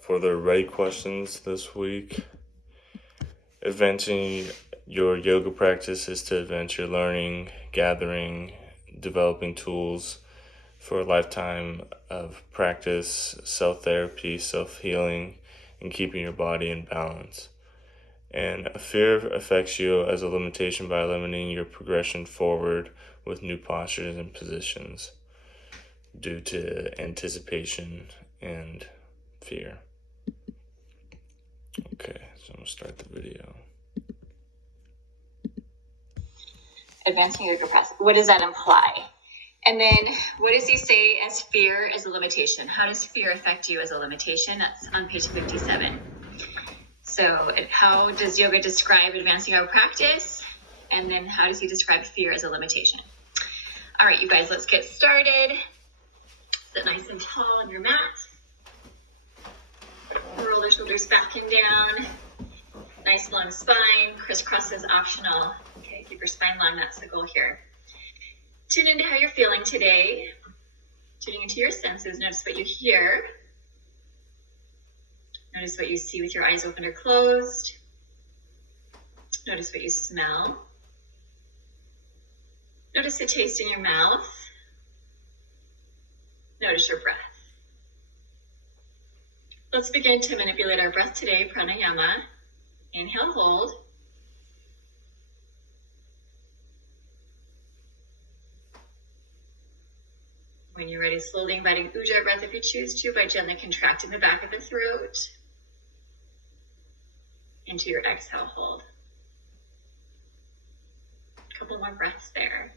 For the ready questions this week, advancing your yoga practice is to advance your learning, gathering, developing tools for a lifetime of practice, self-therapy, self-healing, and keeping your body in balance. And fear affects you as a limitation by limiting your progression forward with new postures and positions due to anticipation and fear. Okay, so I'm gonna start the video. Advancing yoga practice. What does that imply? And then what does he say as fear as a limitation? How does fear affect you as a limitation? That's on page 57. So how does yoga describe advancing our practice? And then how does he describe fear as a limitation? All right, you guys, let's get started. Sit nice and tall on your mat. Roll the shoulders back and down. Nice long spine. Crisscross is optional. Okay, keep your spine long. That's the goal here. Tune into how you're feeling today. Tuning into your senses. Notice what you hear. Notice what you see with your eyes open or closed. Notice what you smell. Notice the taste in your mouth. Notice your breath. Let's begin to manipulate our breath today, pranayama. Inhale, hold. When you're ready, slowly inviting Ujjayi breath if you choose to by gently contracting the back of the throat. Into your exhale, hold. A couple more breaths there.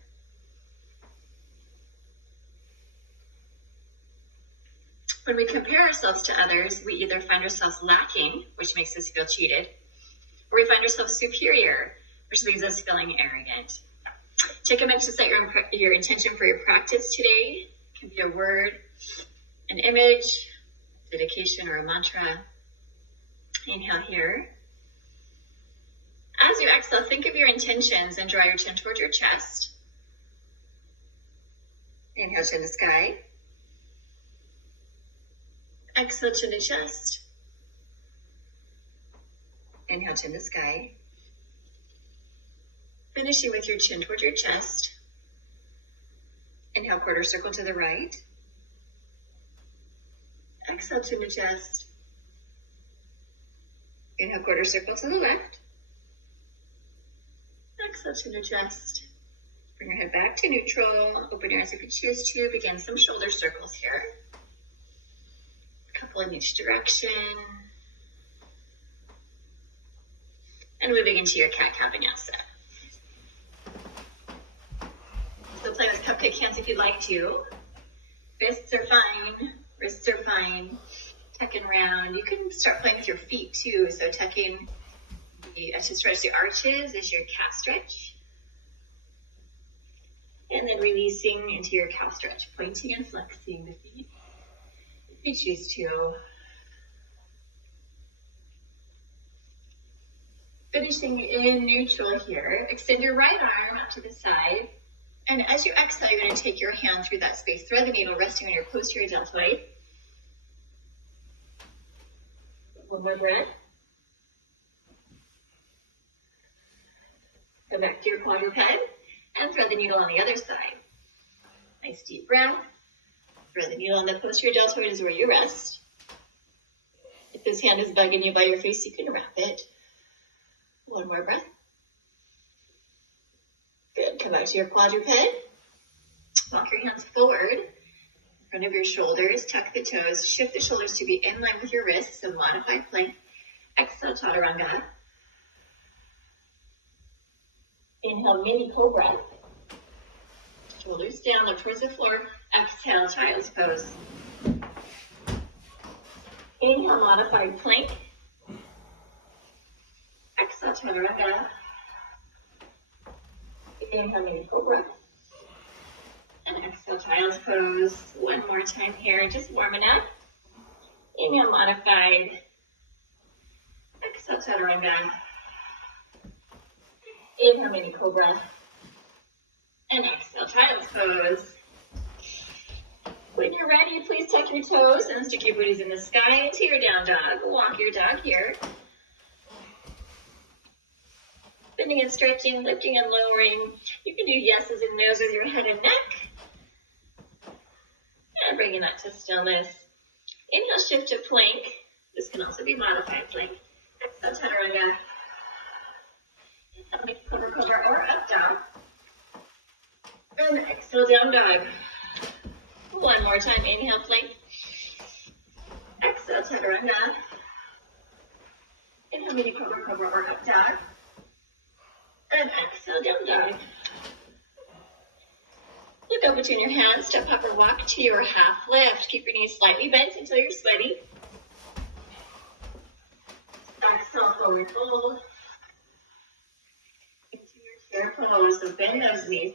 When we compare ourselves to others, we either find ourselves lacking, which makes us feel cheated, or we find ourselves superior, which leaves us feeling arrogant. Take a minute to set your intention for your practice today. It can be a word, an image, dedication, or a mantra. Inhale here. As you exhale, think of your intentions and draw your chin toward your chest. Inhale, chin to sky. Exhale, chin to chest. Inhale, chin to sky. Finishing with your chin toward your chest. Inhale, quarter circle to the right. Exhale, chin to chest. Inhale, quarter circle to the left. Exhale, chin to chest. Bring your head back to neutral. Open your eyes if you choose to. Begin some shoulder circles here. A couple in each direction. And moving into your cat-cow vinyasa. So play with cupcake hands if you'd like to. Fists are fine. Wrists are fine. Tucking round. You can start playing with your feet too. So tucking to stretch the arches is your calf stretch. And then releasing into your calf stretch. Pointing and flexing the feet if you choose to. Finishing in neutral here. Extend your right arm out to the side. And as you exhale, you're going to take your hand through that space. Thread the needle resting on your posterior deltoid. One more breath. Go back to your quadruped and thread the needle on the other side. Nice deep breath. Thread the needle on the posterior deltoid is where you rest. If this hand is bugging you by your face, you can wrap it. One more breath. Good. Come back to your quadruped. Walk your hands forward in front of your shoulders. Tuck the toes. Shift the shoulders to be in line with your wrists. So modified plank. Exhale, chaturanga. Inhale, mini cobra. Shoulders down, look towards the floor. Exhale, child's pose. Inhale, modified plank. Exhale, chaturanga. Inhale, mini cobra. And exhale, child's pose. One more time here, just warming up. Inhale, modified. Exhale, chaturanga. Inhale, mini cobra. And exhale, child's pose. When you're ready, please tuck your toes and stick your booties in the sky into your down dog. Walk your dog here. Bending and stretching, lifting and lowering. You can do yeses and nos with your head and neck. And bringing that to stillness. Inhale, shift to plank. This can also be modified plank. Exhale, chaturanga. Inhale, make cobra cobra or up dog. And exhale, down dog. One more time, inhale, plank. Exhale, chaturanga. Inhale, mini cobra cobra or up dog. And exhale, down dog. Look up between your hands, step up or walk to your half lift. Keep your knees slightly bent until you're sweaty. Exhale, forward fold. Into your chair pose. So bend those knees.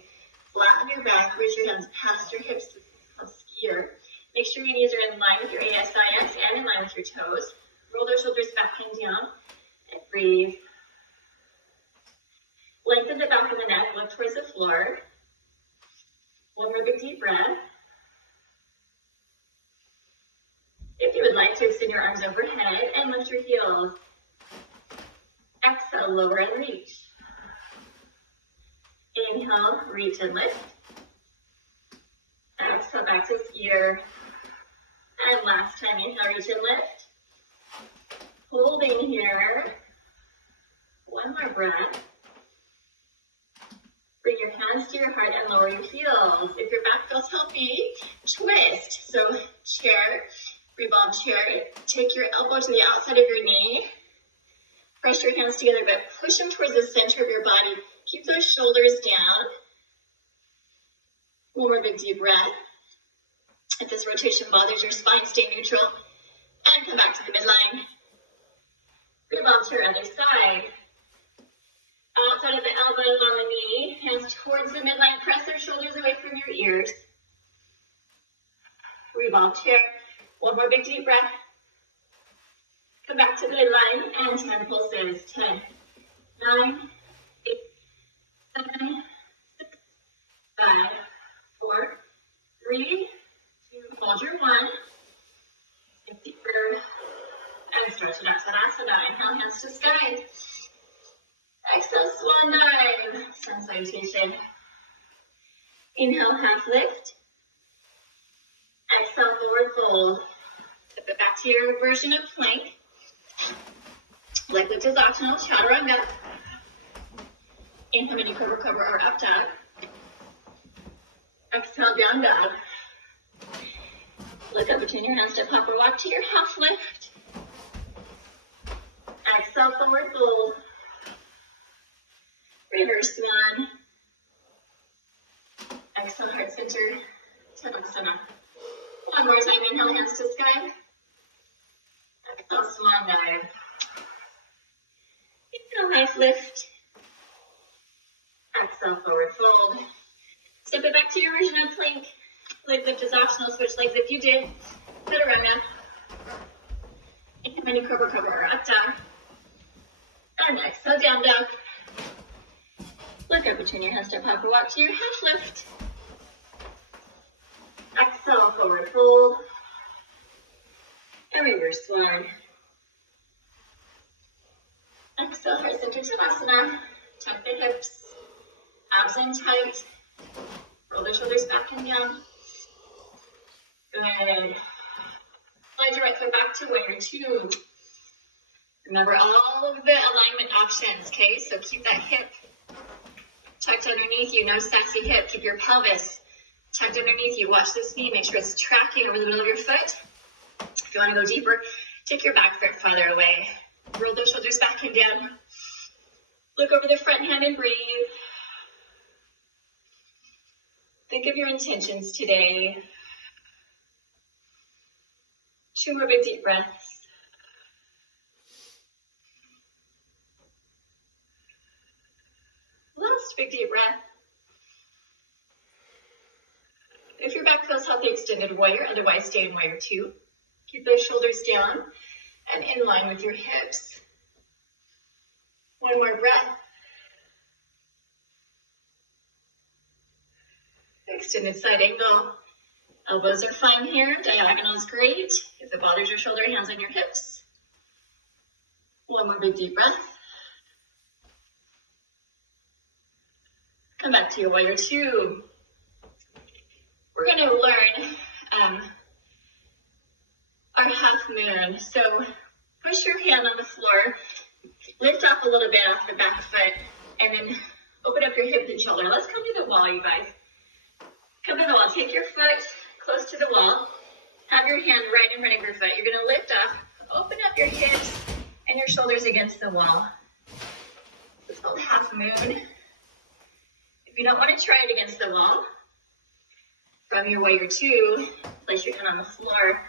Flatten your back, reach your hands past your hips. This is called skier. Make sure your knees are in line with your ASIS and in line with your toes. Roll those shoulders back and down. And breathe. Lengthen the back of the neck, look towards the floor. One more big deep breath. If you would like to, extend your arms overhead and lift your heels. Exhale, lower and reach. Inhale, reach and lift. Exhale, back to skier. And last time, inhale, reach and lift. Holding here. One more breath. Bring your hands to your heart and lower your heels. If your back feels healthy, twist. So chair, revolve chair. Take your elbow to the outside of your knee. Press your hands together, but push them towards the center of your body. Keep those shoulders down. One more big deep breath. If this rotation bothers your spine, stay neutral. And come back to the midline. Revolve to your other side. Outside of the elbows on the knee, hands towards the midline. Press their shoulders away from your ears. Revolve chair. One more big deep breath. Come back to the midline and 10 pulses. 10, 9, 8, 7, 6, 5, 4, 3, 2, hold your 1. Sink deeper and stretch it out. Tadasana. Inhale, hands to sky. Exhale, swan dive, sun salutation. Inhale, half lift. Exhale, forward fold. Step it back to your version of plank. Leg lift is optional, chaturanga. Inhale, mini cobra cobra or up dog. Exhale, down dog. Look up between your hands, step up or walk to your half lift. Exhale, forward fold. Reverse swan. Exhale, heart center, Tadasana. One more time, inhale, hands to sky. Exhale, swan dive. Inhale, half lift. Exhale, forward fold. Step it back to your version of plank. Leg lift is optional, switch legs if you did. Chaturanga. Inhale, mini cobra cobra or up dog. And exhale, down dog. Look up between your hands, step up or walk to your half lift. Exhale, forward fold. And reverse swan. Exhale, heart center Tadasana. Tuck the hips. Abs in tight. Roll the shoulders back and down. Good. Slide your right foot back to warrior 2. Remember all of the alignment options, okay? So keep that hip tucked underneath you, no sassy hip. Keep your pelvis tucked underneath you. Watch this knee, make sure it's tracking over the middle of your foot. If you want to go deeper, take your back foot farther away. Roll those shoulders back and down. Look over the front hand and breathe. Think of your intentions today. 2 more big deep breaths. Last big deep breath. If your back feels healthy, extended warrior, otherwise stay in warrior 2. Keep those shoulders down and in line with your hips. One more breath. Extended side angle. Elbows are fine here. Diagonal is great. If it bothers your shoulder, hands on your hips. One more big deep breath. Come back to your warrior two. We're going to learn our half moon. So push your hand on the floor, lift up a little bit off the back foot, and then open up your hips and shoulder. Let's come to the wall, you guys. Come to the wall. Take your foot close to the wall. Have your hand right in front of your foot. You're going to lift up, open up your hips and your shoulders against the wall. It's called half moon. If you don't want to try it against the wall, from your warrior two, place your hand on the floor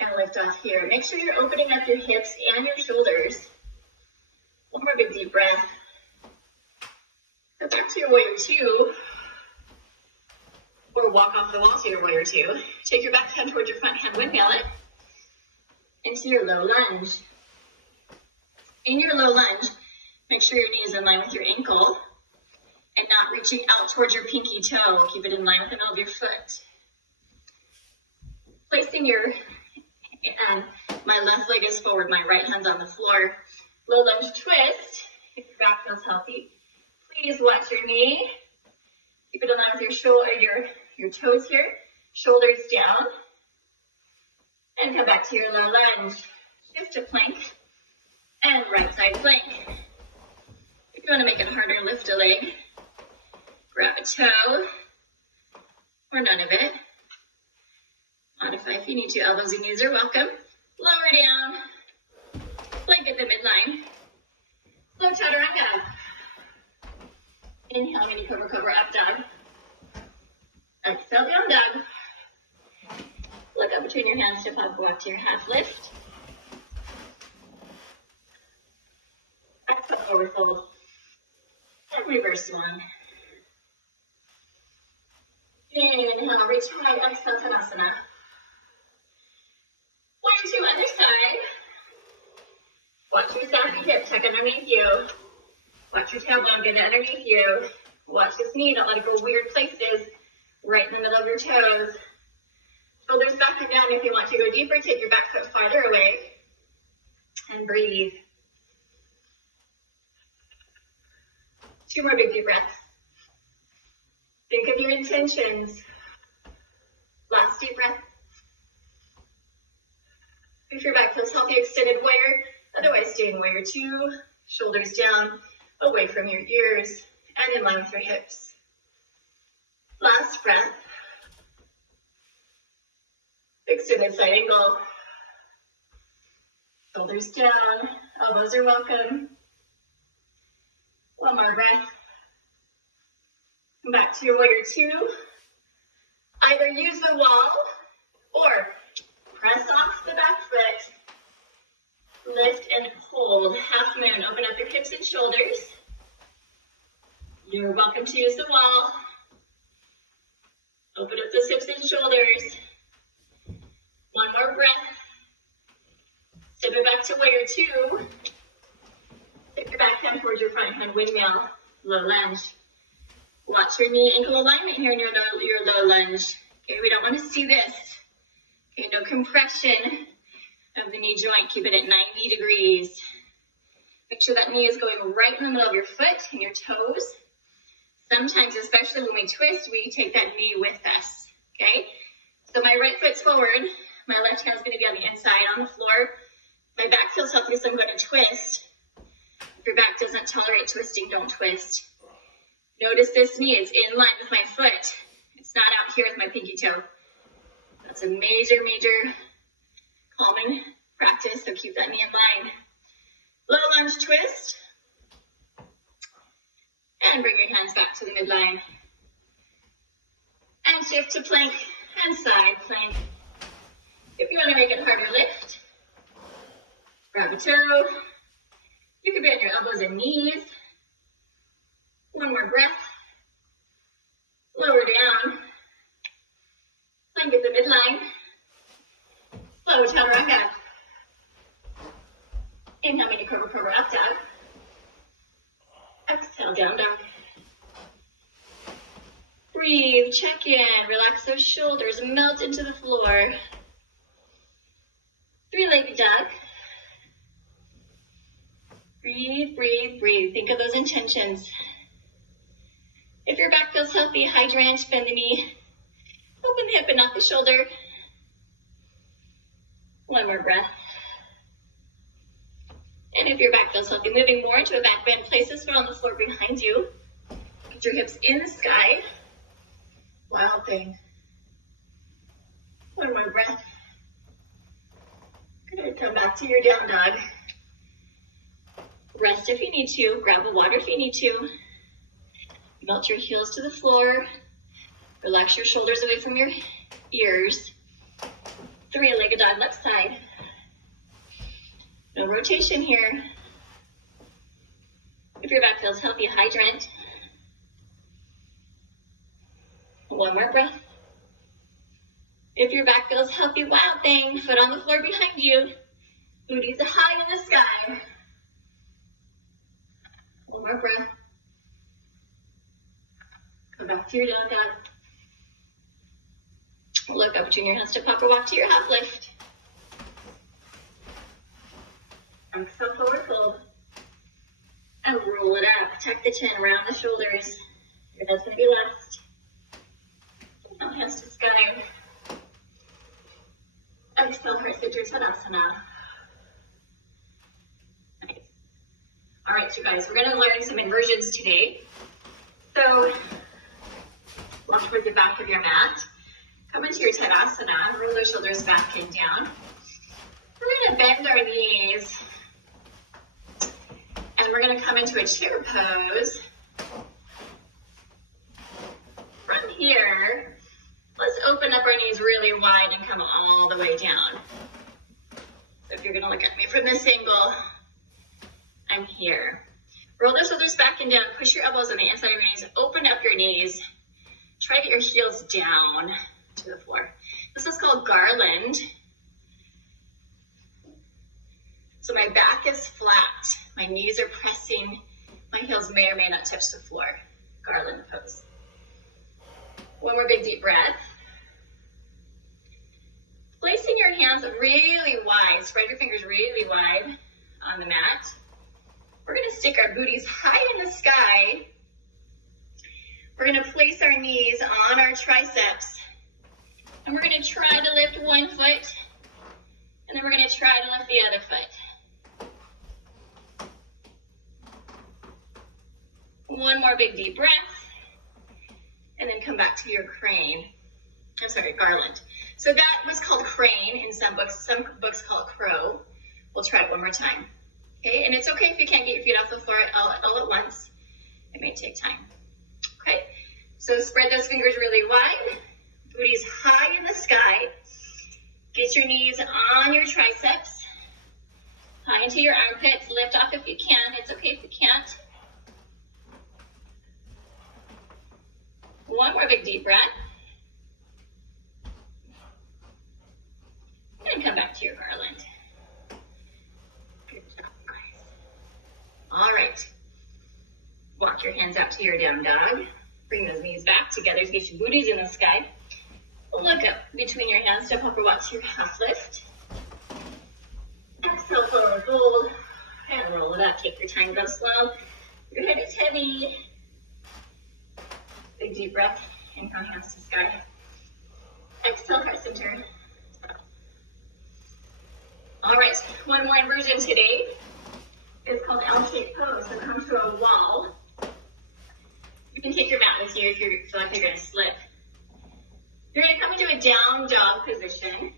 and lift off here. Make sure you're opening up your hips and your shoulders. One more big deep breath. Go back to your warrior two, or walk off the wall to your warrior two. Take your back hand towards your front hand, windmill it into your low lunge. In your low lunge, make sure your knee is in line with your ankle and not reaching out towards your pinky toe. Keep it in line with the middle of your foot. Placing your, my left leg is forward, my right hand's on the floor. Low lunge twist, if your back feels healthy. Please watch your knee. Keep it in line with your shoulder, your toes here. Shoulders down. And come back to your low lunge. Shift to plank. And right side plank. If you want to make it harder, lift a leg. Grab a toe. Or none of it. Modify if you need to. Elbows and knees are welcome. Lower down. Plank at the midline. Slow chaturanga. Inhale, mini cobra, cobra, up dog. Exhale, down dog. Look up between your hands, step up, walk to your half lift. Exhale, forward fold. And reverse one. Inhale, reach high, exhale, Tadasana. Warrior two, other side. Watch your sappy hip tuck underneath you. Watch your tailbone get underneath you. Watch this knee, don't let it go weird places. Right in the middle of your toes. Shoulders back and down. If you want to go deeper, take your back foot farther away. And breathe. Two more big deep breaths. Think of your intentions. Last deep breath. If your back feels healthy, extended warrior. Otherwise, stay in warrior two. Shoulders down, away from your ears, and in line with your hips. Last breath. Extended side angle. Shoulders down, elbows are welcome. One more breath. Come back to your warrior two. Either use the wall or press off the back foot. Lift and hold. Half moon. Open up your hips and shoulders. You're welcome to use the wall. Open up those hips and shoulders. One more breath. Step it back to warrior two. Take your back hand towards your front hand, windmill, low lunge. Watch your knee ankle alignment here in your low lunge. Okay, we don't want to see this. Okay, no compression of the knee joint. Keep it at 90 degrees. Make sure that knee is going right in the middle of your foot and your toes. Sometimes, especially when we twist, we take that knee with us, okay? So my right foot's forward. My left hand's going to be on the inside on the floor. My back feels healthy, so I'm going to twist. If your back doesn't tolerate twisting, don't twist. Notice this knee is in line with my foot. It's not out here with my pinky toe. That's a major, major calming practice, so keep that knee in line. Low lunge twist. And bring your hands back to the midline. And shift to plank and side plank. If you want to make it harder, lift. Grab a toe. You can be on your elbows and knees. One more breath. Lower down. Plank at the midline. Slow chaturanga. Inhale, mini cobra, cobra, up dog. Exhale, down dog. Breathe, check in, relax those shoulders, melt into the floor. Three-legged dog. Breathe, breathe, breathe. Think of those intentions. If your back feels healthy, hydrant, bend the knee. Open the hip and not the shoulder. One more breath. And if your back feels healthy, moving more into a back bend, place this foot on the floor behind you. Get your hips in the sky. Wild thing. One more breath. Good. Come back to your down dog. Rest if you need to. Grab a water if you need to. Melt your heels to the floor. Relax your shoulders away from your ears. Three-legged dog, left side. No rotation here. If your back feels healthy, hydrant. One more breath. If your back feels healthy, wild thing. Foot on the floor behind you. Booties high in the sky. One more breath. Come back to your down dog. Look up between your hands to pop or walk to your half lift. Exhale, forward fold. And roll it up. Tuck the chin, round the shoulders. Your head's going to be last. Now hands to sky. Exhale, heart center, Tadasana. Nice. All right, you guys, we're going to learn some inversions today. So, walk towards the back of your mat. Come into your Tadasana. Roll those shoulders back and down. We're going to bend our knees. And we're going to come into a chair pose. From here, let's open up our knees really wide and come all the way down. So if you're going to look at me from this angle, I'm here. Roll those shoulders back and down. Push your elbows on the inside of your knees. Open up your knees. Try to get your heels down to the floor. This is called garland. So my back is flat. My knees are pressing. My heels may or may not touch the floor. Garland pose. One more big deep breath. Placing your hands really wide. Spread your fingers really wide on the mat. We're going to stick our booties high in the sky. We're going to place our knees on our triceps. And we're going to try to lift one foot. And then we're going to try to lift the other foot. One more big deep breath. And then come back to your crane. I'm sorry, garland. So that was called crane in some books. Some books call it crow. We'll try it one more time. Okay, and it's okay if you can't get your feet off the floor all at once. It may take time. Okay, so spread those fingers really wide. Booties high in the sky. Get your knees on your triceps. High into your armpits. Lift off if you can. It's okay if you can't. One more big deep breath. And come back to your garland. Good job, guys. All right. Walk your hands out to your down dog. Bring those knees back together to get your booties in the sky. Look up between your hands, step up or walk to your half lift. Exhale, forward fold. And roll it up. Take your time, go slow. Your head is heavy. Big deep breath. Inhale, hands to sky. Exhale, heart center. All right, one more inversion today. It's called L-shaped pose. So come to a wall. You can take your mat with you if you feel like you're going to slip. You're going to come into a down dog position.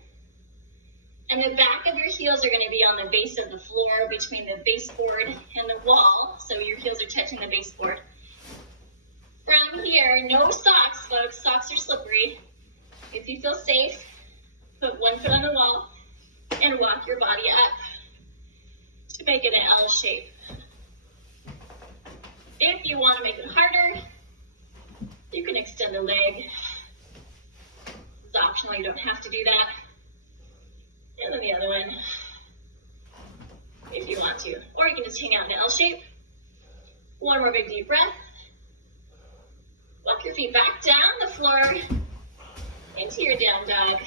And the back of your heels are going to be on the base of the floor between the baseboard and the wall. So your heels are touching the baseboard. From here, no socks, folks. Socks are slippery. If you feel safe, put one foot on the wall and walk your body up to make it an L shape. If you want to make it harder, you can extend the leg. It's optional, you don't have to do that. And then the other one, if you want to. Or you can just hang out in an L shape. One more big deep breath. Walk your feet back down the floor into your down dog.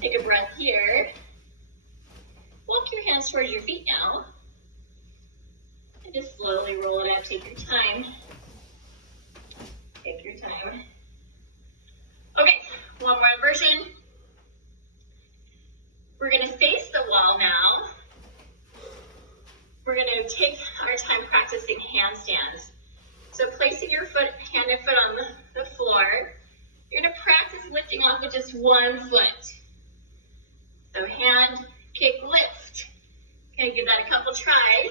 Take a breath here. Walk your hands towards your feet now. And just slowly roll it up. Take your time. Take your time. Okay, one more inversion. We're gonna face the wall now. We're gonna take our time practicing handstands. So placing your hand and foot on the floor, you're gonna practice lifting off with just one foot. So hand, kick, lift. Okay, give that a couple tries.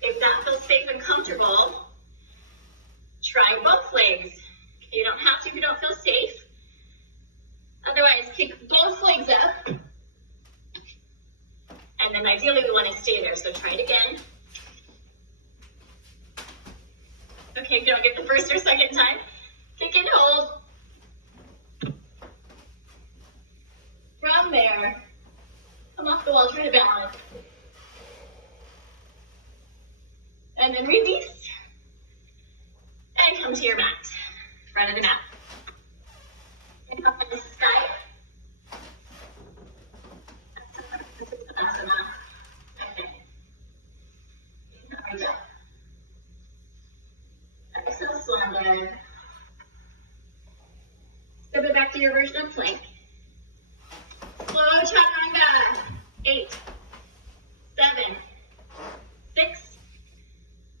If that feels safe and comfortable, try both legs. Okay, you don't have to if you don't feel safe. Otherwise, kick both legs up. And then ideally we want to stay there, so try it again. Okay, if you don't get the first or second time, kick and hold. From there, come off the wall, try to balance. And then release. And come to your mat, front of the mat. Inhale from the sky. Okay. Inhale, exhale, swan. Step it back to your version of plank. Slow chaturanga. 8, 7, 6,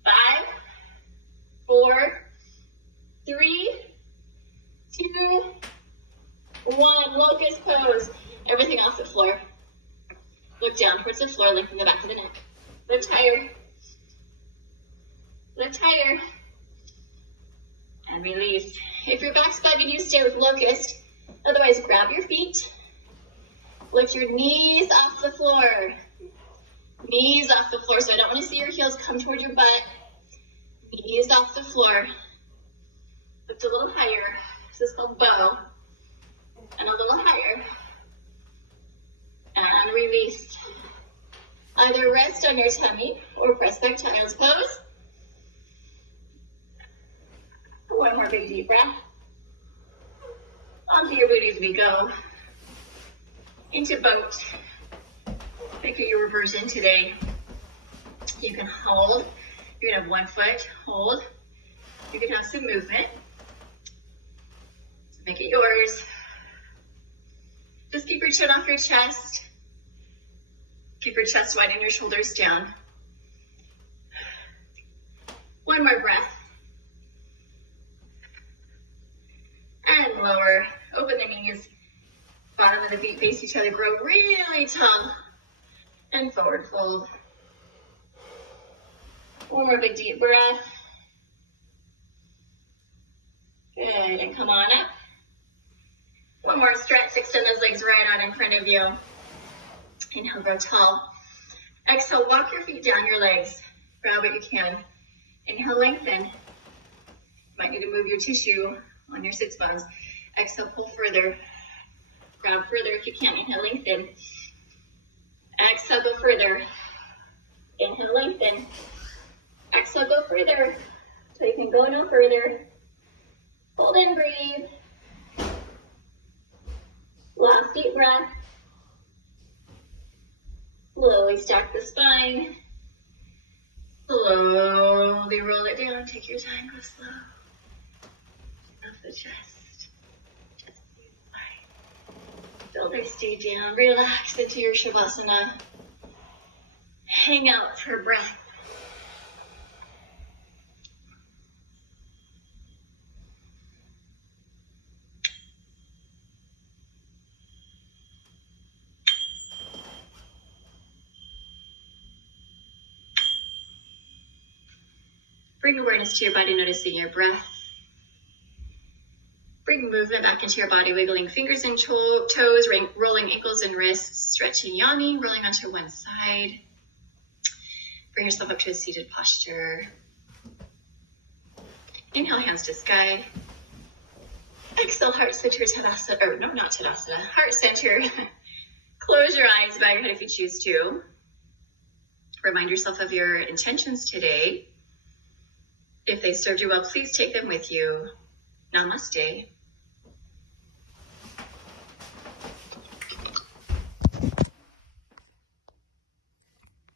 5, 4, 3, 2, 1. Locust pose. Everything off the floor. Look down towards the floor, lengthen the back of the neck. Lift higher. Lift higher. And release. If your back's bugging you, stay with locust. Otherwise, grab your feet. Lift your knees off the floor. Knees off the floor. So I don't want to see your heels come toward your butt. Knees off the floor. Lift a little higher. This is called bow. And a little higher. And release. Either rest on your tummy or press back child's pose. One more big deep breath. Onto your booty as we go. Into boat. Pick your version today. You can hold. You can have one foot, hold. You can have some movement. So make it yours. Just keep your chin off your chest. Keep your chest wide and your shoulders down. One more breath. And lower. Open the knees. Bottom of the feet face each other. Grow really tall. And forward fold. One more big deep breath. Good. And come on up. One more stretch. Extend those legs right out in front of you. Inhale, grow tall. Exhale, walk your feet down your legs. Grab what you can. Inhale, lengthen. Might need to move your tissue on your sits bones. Exhale, pull further. Grab further if you can. Inhale, lengthen. Exhale, go further. Inhale, lengthen. Exhale, go further. So you can go no further. Hold and breathe. Last deep breath. Slowly stack the spine. Slowly roll it down. Take your time, go slow. Off the chest. Chest wide. Shoulders stay down. Relax into your Shavasana. Hang out for breath. Bring awareness to your body, noticing your breath. Bring movement back into your body, wiggling fingers and toes, rolling ankles and wrists, stretching, yawning, rolling onto one side. Bring yourself up to a seated posture. Inhale, hands to sky. Exhale, heart center, Tadasana, or no, not Tadasana, heart center. Close your eyes, bow your head if you choose to. Remind yourself of your intentions today. If they served you well, please take them with you. Namaste.